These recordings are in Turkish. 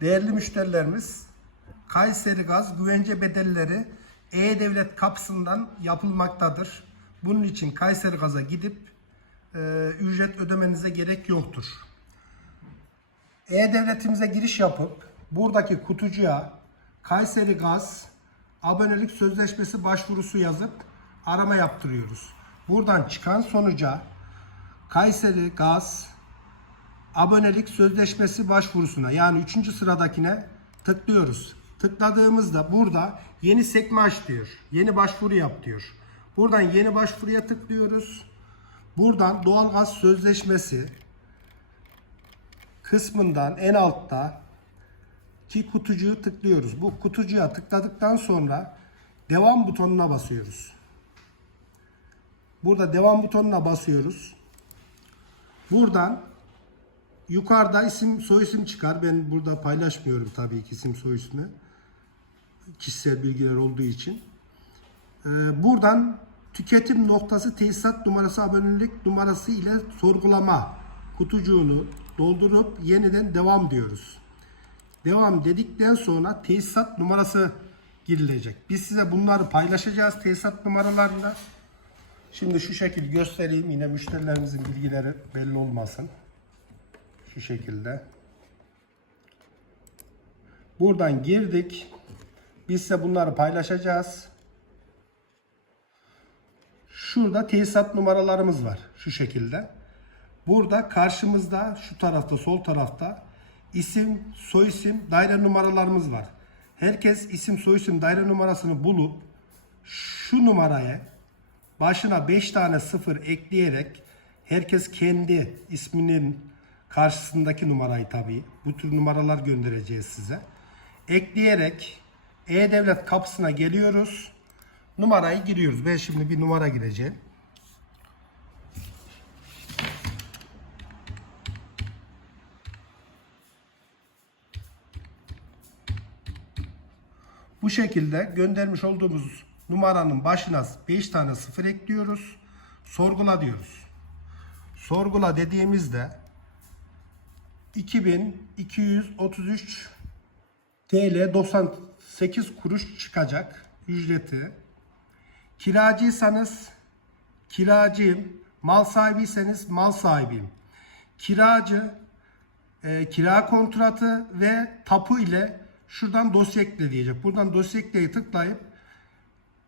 Değerli müşterilerimiz, Kayseri Gaz güvence bedelleri E-Devlet kapısından yapılmaktadır. Bunun için Kayseri Gaz'a gidip e, ücret ödemenize gerek yoktur. E-Devletimize giriş yapıp buradaki kutucuğa Kayseri Gaz abonelik sözleşmesi başvurusu yazıp arama yaptırıyoruz. Buradan çıkan sonuca Kayseri Gaz abonelik sözleşmesi başvurusuna yani 3. sıradakine tıklıyoruz. Tıkladığımızda burada yeni sekme aç diyor. Yeni başvuru yap diyor. Buradan yeni başvuruya tıklıyoruz. Buradan doğalgaz sözleşmesi kısmından en altta ki kutucuğu tıklıyoruz. Bu kutucuğa tıkladıktan sonra devam butonuna basıyoruz. Burada devam butonuna basıyoruz. Buradan yukarıda isim soy isim çıkar. Ben burada paylaşmıyorum tabii ki isim soy ismi. Kişisel bilgiler olduğu için. Ee, buradan tüketim noktası tesisat numarası abonelik numarası ile sorgulama kutucuğunu doldurup yeniden devam diyoruz. Devam dedikten sonra tesisat numarası girilecek. Biz size bunları paylaşacağız tesisat numaralarında. Şimdi şu şekil göstereyim yine müşterilerimizin bilgileri belli olmasın. Şu şekilde. Buradan girdik. Biz size bunları paylaşacağız. Şurada tesisat numaralarımız var. Şu şekilde. Burada karşımızda şu tarafta sol tarafta isim, soyisim, daire numaralarımız var. Herkes isim, soyisim, daire numarasını bulup şu numaraya başına 5 tane sıfır ekleyerek herkes kendi isminin karşısındaki numarayı tabii bu tür numaralar göndereceğiz size. Ekleyerek E-Devlet kapısına geliyoruz. Numarayı giriyoruz. Ben şimdi bir numara gireceğim. Bu şekilde göndermiş olduğumuz numaranın başına 5 tane sıfır ekliyoruz. Sorgula diyoruz. Sorgula dediğimizde 2233 TL 98 kuruş çıkacak ücreti. Kiracıysanız kiracıyım, mal sahibiyseniz mal sahibiyim. Kiracı, e, kira kontratı ve tapu ile şuradan dosya ekle diyecek. Buradan dosya ekleyi tıklayıp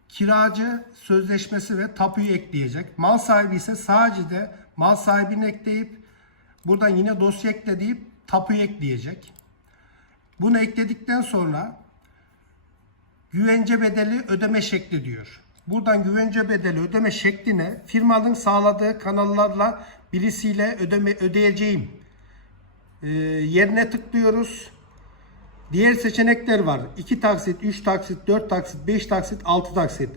kiracı sözleşmesi ve tapuyu ekleyecek. Mal sahibi ise sadece de mal sahibini ekleyip buradan yine dosya ekle deyip tapuyu ekleyecek. Bunu ekledikten sonra güvence bedeli ödeme şekli diyor. Buradan güvence bedeli ödeme şekline firmanın sağladığı kanallarla birisiyle ödeme ödeyeceğim e, yerine tıklıyoruz. Diğer seçenekler var. 2 taksit, 3 taksit, 4 taksit, 5 taksit, 6 taksit.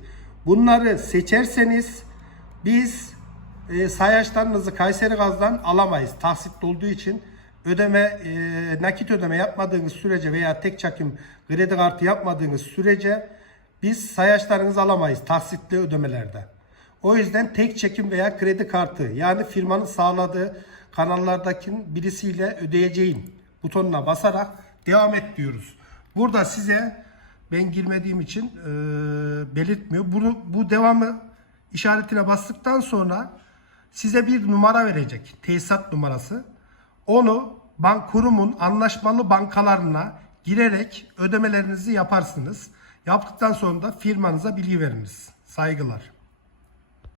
Bunları seçerseniz biz e, sayaçlarınızı Kayseri Gaz'dan alamayız. Taksitli olduğu için ödeme e, nakit ödeme yapmadığınız sürece veya tek çekim kredi kartı yapmadığınız sürece biz sayaçlarınızı alamayız taksitli ödemelerde. O yüzden tek çekim veya kredi kartı yani firmanın sağladığı kanallardaki birisiyle ödeyeceğim butonuna basarak devam et diyoruz. Burada size ben girmediğim için e, belirtmiyor. Bunu bu devamı işaretine bastıktan sonra size bir numara verecek. Tesisat numarası. Onu bank kurumun anlaşmalı bankalarına girerek ödemelerinizi yaparsınız. Yaptıktan sonra da firmanıza bilgi veriniz. Saygılar.